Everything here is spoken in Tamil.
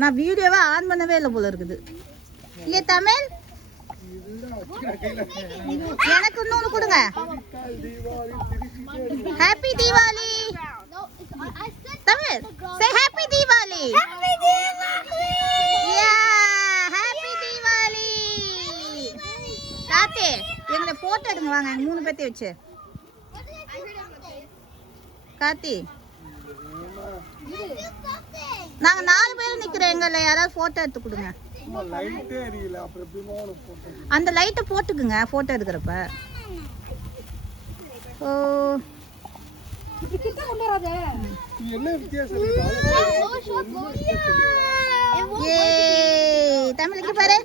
நான் வீடியோவை ஆன் பண்ணவே இல்லை போல இருக்குது. இல்லையா தமிழ்? எனக்கு இன்னொன்று கொடுங்க. Happy Deepavali Tamil. Say happy Deepavali. Happy Deepavali. காத்தே எங்களை போட்டோ எடுங்க வாங்க, 3 பேர்த்தையும் வச்சு. காத்தி நாங்க 4 பேரும் நிக்கிறோம், எங்களை யாராவது போட்டோ எடுத்து கொடுங்க. அந்த லைட்டை போட்டுக்குங்க போட்டோ எடுக்கிறப்ப. ஓ தமிழுக்கு பாரு.